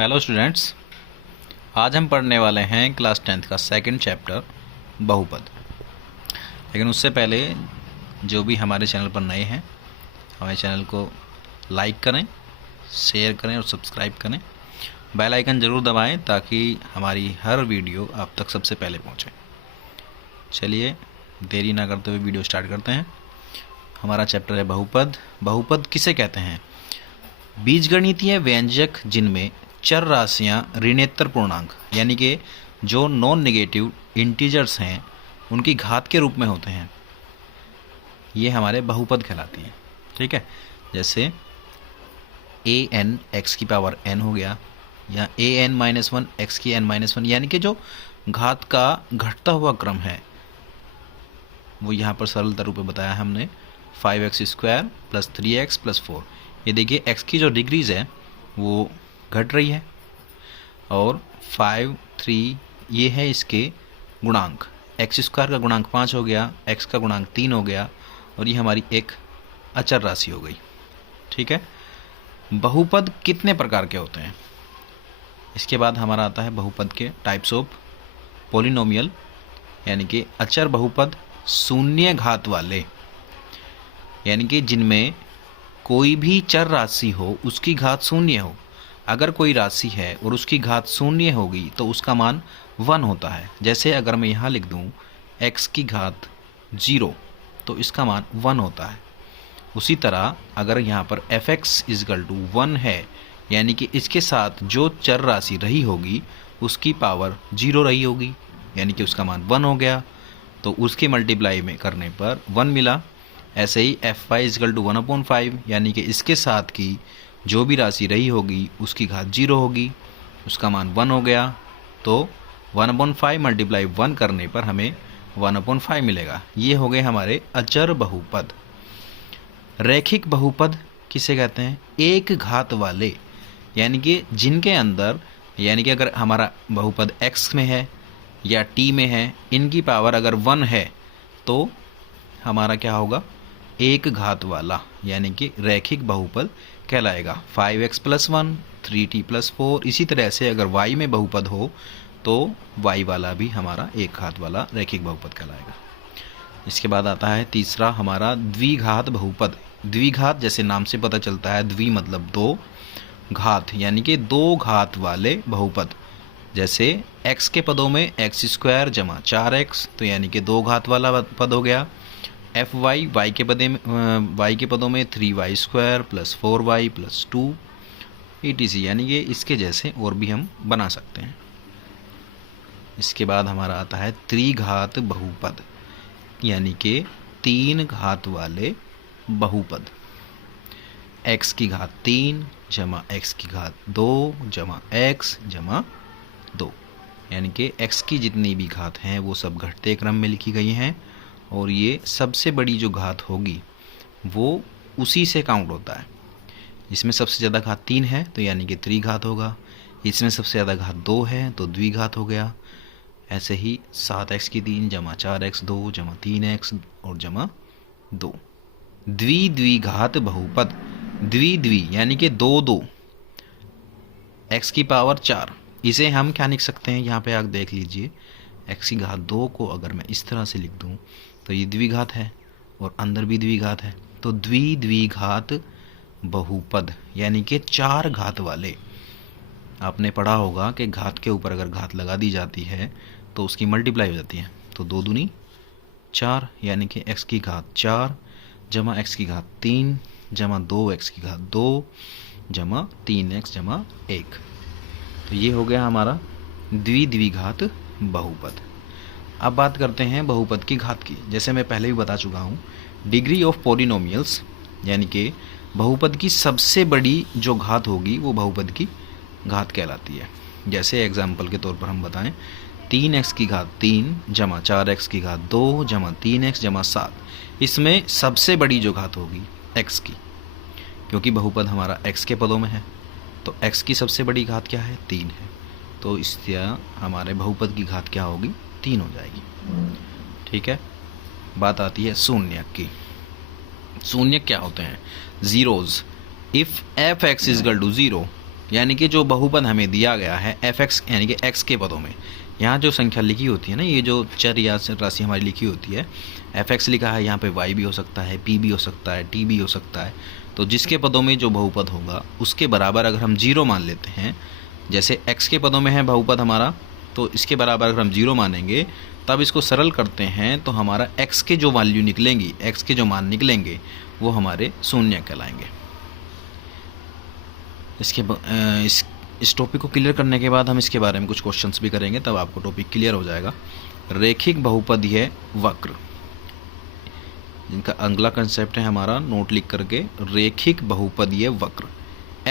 Hello students, आज हम पढ़ने वाले हैं क्लास 10th का सेकंड चैप्टर बहुपद। लेकिन उससे पहले जो भी हमारे चैनल पर नए हैं, हमारे चैनल को लाइक करें, शेयर करें और सब्सक्राइब करें। बेल आइकन ज़रूर दबाएं ताकि हमारी हर वीडियो आप तक सबसे पहले पहुंचे। चलिए देरी ना करते हुए वीडियो स्टार्ट करते हैं। हमारा चैप्टर है बहुपद। बहुपद किसे कहते हैं? बीजगणितीय व्यंजक जिनमें चर राशियां ऋणोत्तर पूर्णांक यानी कि जो नॉन नेगेटिव इंटीजर्स हैं उनकी घात के रूप में होते हैं, ये हमारे बहुपद कहलाती हैं। ठीक है, जैसे ए एन एक्स की पावर एन हो गया, या A N minus one x की एन माइनस वन, यानी कि जो घात का घटता हुआ क्रम है वो यहाँ पर सरलता रूप में बताया हमने 5x² + 3x + 4। ये देखिए x की जो डिग्रीज है वो घट रही है और 5, 3 ये है इसके गुणांक। x² का गुणांक 5 हो गया, x का गुणांक 3 हो गया और ये हमारी एक अचर राशि हो गई। ठीक है, बहुपद कितने प्रकार के होते हैं? इसके बाद हमारा आता है बहुपद के टाइप्स ऑफ पॉलिनोमियल, यानी कि अचर बहुपद शून्य घात वाले, यानी कि जिनमें कोई भी चर राशि हो उसकी घात शून्य हो। अगर कोई राशि है और उसकी घात शून्य होगी तो उसका मान 1 होता है। जैसे अगर मैं यहाँ लिख दूँ x की घात 0 तो इसका मान 1 होता है। उसी तरह अगर यहाँ पर fx = 1 है, यानी कि इसके साथ जो चर राशि रही होगी उसकी पावर 0 रही होगी, यानी कि उसका मान 1 हो गया, तो उसके मल्टीप्लाई में करने पर 1 मिला। ऐसे ही fy = 1/5, यानी कि इसके साथ की जो भी राशि रही होगी उसकी घात 0 होगी, उसका मान 1 हो गया। तो 1/5 × 1 करने पर हमें 1/5 मिलेगा। ये हो गए हमारे अचर बहुपद। रैखिक बहुपद किसे कहते हैं? एक घात वाले, यानी कि जिनके अंदर, यानी कि अगर हमारा बहुपद x में है या t में है, इनकी पावर अगर 1 है तो हमारा क्या होगा? एक घात वाला, यानी कि रैखिक बहुपद कहलाएगा। 5x + 1, 3t + 4। इसी तरह से अगर y में बहुपद हो तो y वाला भी हमारा एक घात वाला रैखिक बहुपद कहलाएगा। इसके बाद आता है तीसरा हमारा द्विघात बहुपद। द्विघात जैसे नाम से पता चलता है, द्वि मतलब दो, घात यानी कि दो घात वाले बहुपद। जैसे x के पदों में x² + 4x, तो यानी कि दो घात वाला पद हो गया। y के पदों में 3y² + 4y + 2 etc, यानी कि इसके जैसे और भी हम बना सकते हैं। इसके बाद हमारा आता है त्रिघात बहुपद, यानी कि 3 घात वाले बहुपद। x की घात 3 + x की घात 2 + x + 2, यानी कि x की जितनी भी घात हैं वो सब घटते क्रम में लिखी गई हैं, और ये सबसे बड़ी जो घात होगी वो उसी से काउंट होता है। इसमें सबसे ज़्यादा घात 3 है तो यानी कि त्रिघात होगा, इसमें सबसे ज़्यादा घात 2 है तो द्विघात हो गया। ऐसे ही 7x की 3 + 4x 2 + 3x और + 2। द्विघात बहुपद, द्वि यानी कि 2 2, x की पावर 4। इसे हम क्या लिख सकते हैं? यहाँ पे आप देख लीजिए, x की घात 2 को अगर मैं इस तरह से लिख दूँ तो ये द्विघात है और अंदर भी द्विघात है, तो द्विघात बहुपद यानी कि 4 घात वाले। आपने पढ़ा होगा कि घात के ऊपर अगर घात लगा दी जाती है तो उसकी मल्टीप्लाई हो जाती है, तो 2 दूनी 4, यानी कि x की घात 4 + x की घात 3 + 2x की घात 2 + 3x + 1। तो ये हो गया हमारा द्विघात बहुपद। अब बात करते हैं बहुपद की घात की। जैसे मैं पहले भी बता चुका हूँ, डिग्री ऑफ पॉलिनोमियल्स, यानी कि बहुपद की सबसे बड़ी जो घात होगी वो बहुपद की घात कहलाती है। जैसे एग्जाम्पल के तौर पर हम बताएं, 3x की घात 3 + 4x की घात 2 + 3x + 7, इसमें सबसे बड़ी जो घात होगी x की, क्योंकि बहुपद हमारा x के पदों में है, तो x की सबसे बड़ी घात क्या है? 3 है, तो इस तरह हमारे बहुपद की घात क्या होगी? 3 हो जाएगी। ठीक है, बात आती है शून्य की। शून्य क्या होते हैं? जीरोज। इफ fx = 0 यानी कि जो बहुपद हमें दिया गया है fx यानी कि x के पदों में, यहाँ जो संख्या लिखी होती है ना, ये जो चर या राशि हमारी लिखी होती है, fx लिखा है, यहाँ पे y भी हो सकता है, p भी हो सकता है, t भी हो सकता है। तो जिसके पदों में जो बहुपद होगा उसके बराबर अगर हम 0 मान लेते हैं, जैसे x के पदों में है बहुपद हमारा, तो इसके बराबर अगर हम 0 मानेंगे तब इसको सरल करते हैं तो हमारा x के जो वैल्यू निकलेंगी, x के जो मान निकलेंगे वो हमारे शून्य कहलाएंगे। इस टॉपिक को क्लियर करने के बाद हम इसके बारे में कुछ क्वेश्चंस भी करेंगे, तब आपको टॉपिक क्लियर हो जाएगा। रेखिक बहुपदीय वक्र, जिनका अगला कंसेप्ट है हमारा, नोट लिख करके, रेखिक बहुपदीय वक्र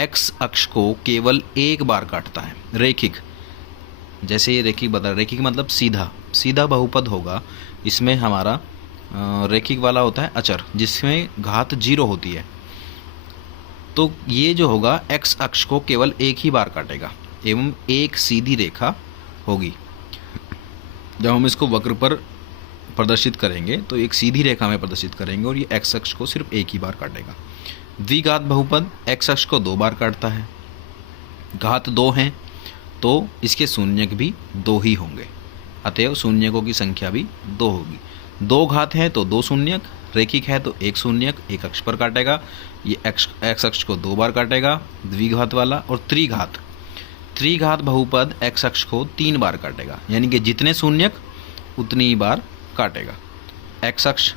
x अक्ष को केवल एक बार काटता है। रेखिक, जैसे ये रेखिक बता, रेखिक मतलब सीधा, सीधा बहुपद होगा, इसमें हमारा रेखिक वाला होता है अचर, जिसमें घात 0 होती है। तो ये जो होगा x अक्ष को केवल एक ही बार काटेगा एवं एक सीधी रेखा होगी। जब हम इसको वक्र पर प्रदर्शित करेंगे तो एक सीधी रेखा में प्रदर्शित करेंगे और ये x अक्ष को सिर्फ एक ही बार काटेगा। द्विघात बहुपद x अक्ष को 2 बार काटता है, घात 2 हैं तो इसके शून्यक भी 2 ही होंगे, अतएव शून्यकों की संख्या भी 2 होगी। 2 घात है तो 2 शून्यक, रेखिक है तो एक शून्यक एक अक्ष पर काटेगा, ये x अक्ष को 2 बार काटेगा द्विघात वाला। और त्रिघात बहुपद x अक्ष को 3 बार काटेगा, यानी कि जितने शून्यक उतनी ही बार काटेगा। x अक्ष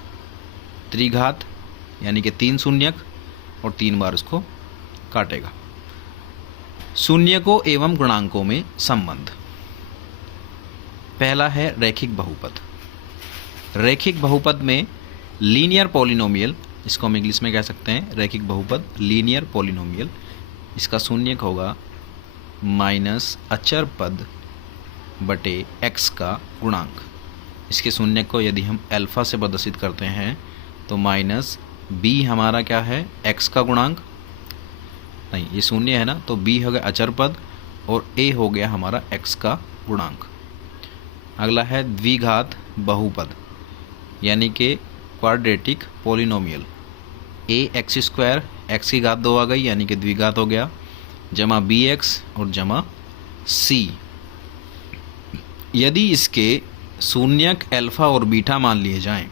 त्रिघात यानी कि 3 शून्यक और 3 बार उसको काटेगा। शून्यकों एवं गुणांकों में संबंध। पहला है रैखिक बहुपद। रैखिक बहुपद में लीनियर पॉलिनोमियल, इसको हम इंग्लिश में कह सकते हैं रैखिक बहुपद, लीनियर पॉलिनोमियल। इसका शून्यक होगा माइनस अचर पद बटे x का गुणांक। इसके शून्यक को यदि हम अल्फा से प्रदर्शित करते हैं तो माइनस b हमारा क्या है, x का गुणांक, नहीं ये शून्य है ना, तो b हो गया अचर पद और a हो गया हमारा x का गुणांक। अगला है द्विघात बहुपद यानी कि क्वाड्रेटिक पॉलिनोमियल। ax² x की घात 2 आ गई यानी कि द्विघात हो गया, जमा bx और जमा c। यदि इसके शून्यक अल्फा और बीटा मान लिए जाएं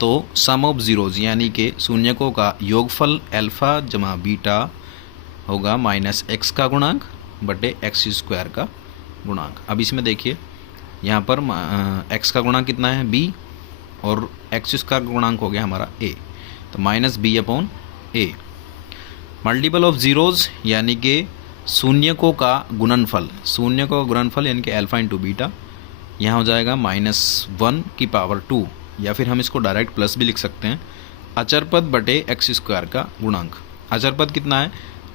तो सम ऑफ जीरोज यानी कि शून्यकों का योगफल अल्फा जमा बीटा होगा माइनस x का गुणांक बटे x² का गुणांक। अब इसमें देखिए यहाँ पर x का गुणांक कितना है b और x² का गुणांक हो गया हमारा a, तो minus b upon a। Multiple of zeros यानी कि शून्यकों का गुणनफल, शून्यकों का गुणनफल यानी कि अल्फा इंटू बीटा, यहाँ हो जाएगा -1 की पावर 2, या फिर हम इसको डायरेक्ट प्लस भी लिख सकते हैं, अचर पद बटे x² का गुणांक। अचर पद कितना है,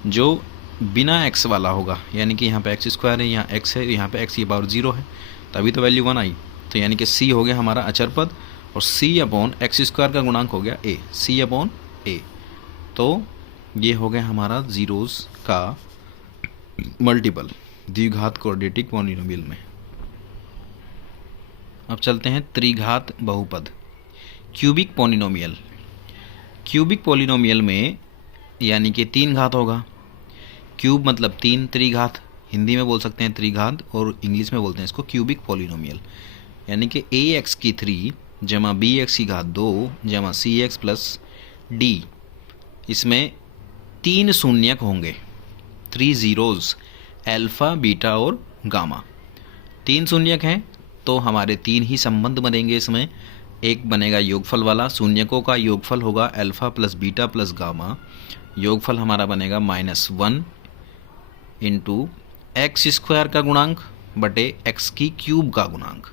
जो बिना x वाला होगा, यानी कि यहाँ पे x² है, यहाँ x है, यहाँ पे x की पावर 0 है, तभी तो वैल्यू 1 आई, तो यानी कि c हो गया हमारा अचर पद और c अपॉन x² का गुणांक हो गया a, c अपॉन a। तो ये हो गया हमारा जीरोस का मल्टीपल द्विघात क्वाड्रेटिक पॉलिनोमियल में। अब चलते हैं त्रिघात बहुपद, क्यूबिक पॉलिनोमियल। क्यूबिक पॉलिनोमियल में यानी कि 3 घात होगा, क्यूब मतलब 3, त्रिघात हिंदी में बोल सकते हैं त्रिघात और इंग्लिश में बोलते हैं इसको क्यूबिक पॉलिनोमियल, यानी कि ax की 3 जमा bx की घात 2 जमा cx प्लस d। इसमें 3 शून्यक होंगे, 3 जीरोज, अल्फा बीटा और गामा। 3 शून्यक हैं तो हमारे 3 ही संबंध बनेंगे इसमें। एक बनेगा योगफल वाला, शून्यकों का योगफल होगा alpha plus beta plus gamma, योगफल हमारा बनेगा -1 इंटू x² का गुणांक बटे x की क्यूब का गुणांक।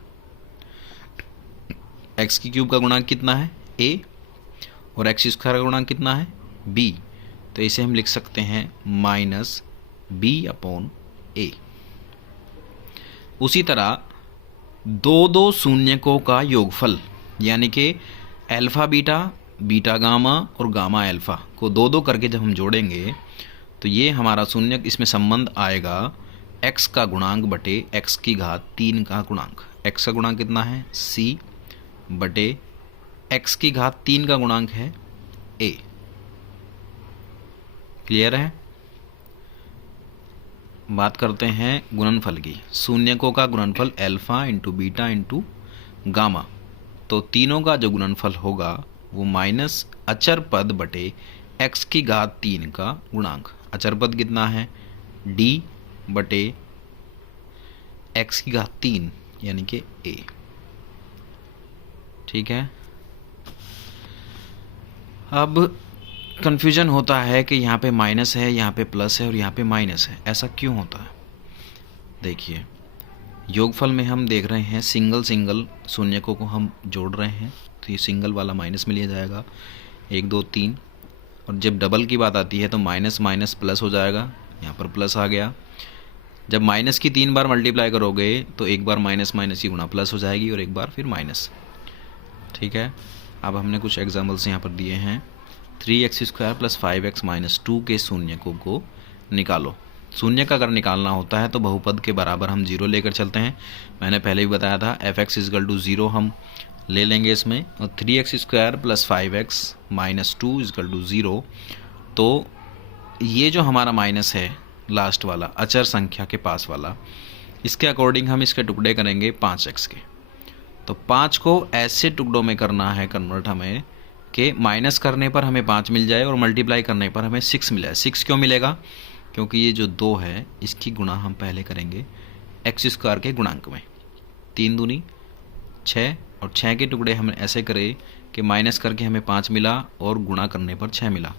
x की क्यूब का गुणांक कितना है a और x² का गुणांक कितना है b, तो इसे हम लिख सकते हैं -b अपॉन a। उसी तरह 2 शून्यकों का योगफल यानी कि अल्फा बीटा, बीटा गामा और गामा अल्फा को 2 करके जब हम जोड़ेंगे तो ये हमारा शून्यक, इसमें संबंध आएगा x का गुणांक बटे x की घात 3 का गुणांक। x का गुणांक कितना है c बटे x की घात 3 का गुणांक है a। क्लियर है। बात करते हैं गुणनफल की। शून्यकों का गुणनफल alpha into beta into gamma. तो तीनों का जो गुणनफल होगा वो माइनस अचर पद बटे x की घात 3 का गुणांक। अचर पद कितना है? d बटे x की घात 3 यानी कि a। ठीक है। अब कन्फ्यूजन होता है कि यहाँ पे माइनस है, यहाँ पे प्लस है और यहाँ पे माइनस है, ऐसा क्यों होता है? देखिए, योगफल में हम देख रहे हैं सिंगल सिंगल शून्यकों को हम जोड़ रहे हैं, तो ये सिंगल वाला माइनस में लिया जाएगा 1 2 3। और जब डबल की बात आती है तो माइनस माइनस प्लस हो जाएगा, यहाँ पर प्लस आ गया। जब माइनस की 3 बार मल्टीप्लाई करोगे तो एक बार माइनस माइनस की गुणा प्लस हो जाएगी और एक बार फिर माइनस। ठीक है। अब हमने कुछ एग्जाम्पल्स यहाँ पर दिए हैं। 3x² + 5x - 2 के शून्यकों को निकालो। शून्य का अगर निकालना होता है तो बहुपद के बराबर हम 0 लेकर चलते हैं। मैंने पहले भी बताया था fx = 0 हम ले लेंगे इसमें, और 3x² + 5x - 2 = 0। तो ये जो हमारा माइनस है लास्ट वाला अचर संख्या के पास वाला, इसके अकॉर्डिंग हम इसके टुकड़े करेंगे 5x के। तो 5 को ऐसे टुकड़ों में करना है कन्वर्ट हमें कि माइनस करने पर हमें 5 मिल जाए और मल्टीप्लाई करने पर हमें 6 मिला है। 6 क्यों मिलेगा? क्योंकि ये जो 2 है इसकी गुणा हम पहले करेंगे x² के गुणांक में। 3 दूनी 6 और 6 के टुकड़े हमने ऐसे करे कि माइनस करके हमें 5 मिला और गुणा करने पर 6 मिला।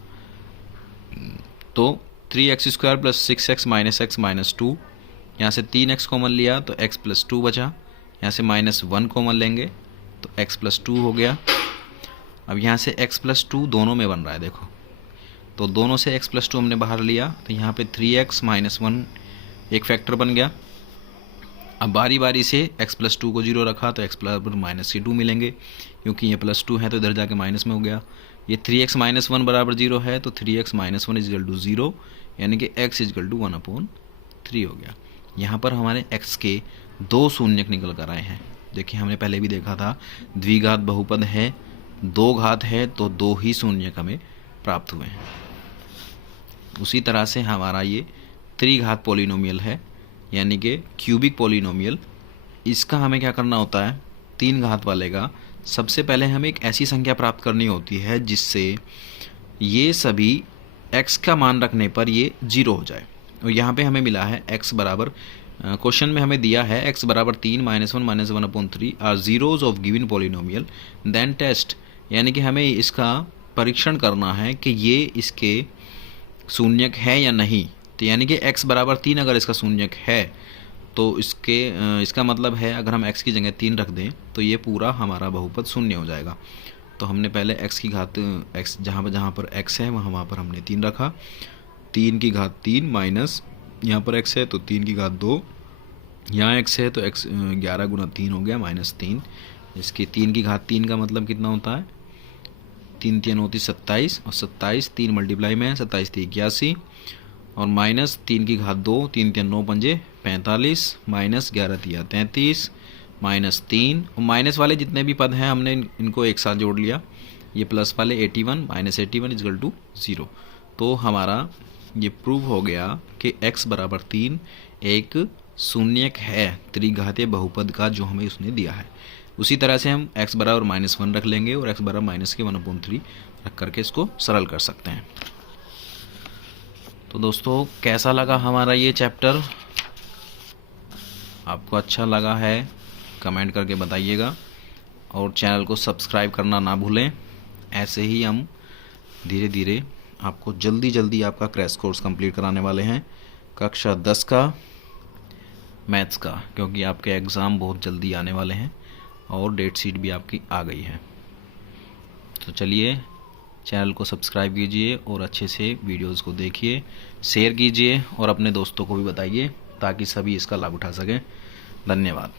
तो 3x² + 6x - x - 2, यहाँ से 3x कॉमन लिया तो x + 2 बचा। यहाँ से -1 कॉमन लेंगे तो x + 2 हो गया। अब यहाँ से x + 2 दोनों में बन रहा है, देखो, तो दोनों से x + 2 हमने बाहर लिया तो यहाँ पे 3x - 1 एक फैक्टर बन गया। अब बारी बारी से x + 2 को 0 रखा तो x + -2 मिलेंगे, क्योंकि ये +2 है तो इधर जाके माइनस में हो गया। ये 3x - 1 = 0 है तो 3x - 1 = 0, यानी कि x = 1/3 हो गया। यहाँ पर हमारे x के 2 शून्यक निकल कर आए हैं। देखिए, हमने पहले भी देखा था द्विघात बहुपद है, 2 घात है तो 2 ही शून्यक हमें प्राप्त हुए हैं। उसी तरह से हमारा ये त्रिघात पॉलिनोमियल है, यानी कि क्यूबिक पॉलिनोमियल। इसका हमें क्या करना होता है? 3 घात वाले का सबसे पहले हमें एक ऐसी संख्या प्राप्त करनी होती है जिससे ये सभी x का मान रखने पर ये 0 हो जाए। और यहाँ पे हमें मिला है x बराबर, क्वेश्चन में हमें दिया है x बराबर 3 - 1 - 1/3 are zeros of given polynomial then test, यानी कि हमें इसका परीक्षण करना है कि ये इसके शून्यक है या नहीं। तो यानी कि x बराबर 3 अगर इसका शून्यक है तो इसका मतलब है अगर हम x की जगह 3 रख दें तो ये पूरा हमारा बहुपद शून्य हो जाएगा। तो हमने पहले x की घात x जहाँ पर x है वहाँ पर हमने 3 रखा, 3 की घात 3 माइनस यहाँ पर x है तो 3 की घात 2, यहाँ x है तो x 11 × 3 हो गया -3। इसके 3 की घात 3 का मतलब कितना होता है? 3 3 होती 27 और 27 3 मल्टीप्लाई में है, 27 3 81 और माइनस 3 की घात 2, 3 3 9 पंजे 45 माइनस 11 3 33 -3। और माइनस वाले जितने भी पद हैं हमने इनको एक साथ जोड़ लिया। ये प्लस वाले 81 -81 = 0। तो हमारा ये प्रूव हो गया कि x बराबर 3 एक शून्यक है त्रिघातीय बहुपद का, जो हमें उसने दिया है। उसी तरह से हम x बराबर -1 रख लेंगे और x बराबर -1/3 रख करके इसको सरल कर सकते हैं। तो दोस्तों, कैसा लगा हमारा ये चैप्टर? आपको अच्छा लगा है कमेंट करके बताइएगा, और चैनल को सब्सक्राइब करना ना भूलें। ऐसे ही हम धीरे धीरे आपको जल्दी आपका क्रैश कोर्स कंप्लीट कराने वाले हैं, कक्षा 10 का मैथ्स का, क्योंकि आपके एग्ज़ाम बहुत जल्दी आने वाले हैं और डेट शीट भी आपकी आ गई है। तो चलिए, चैनल को सब्सक्राइब कीजिए और अच्छे से वीडियोस को देखिए, शेयर कीजिए और अपने दोस्तों को भी बताइए ताकि सभी इसका लाभ उठा सकें। धन्यवाद।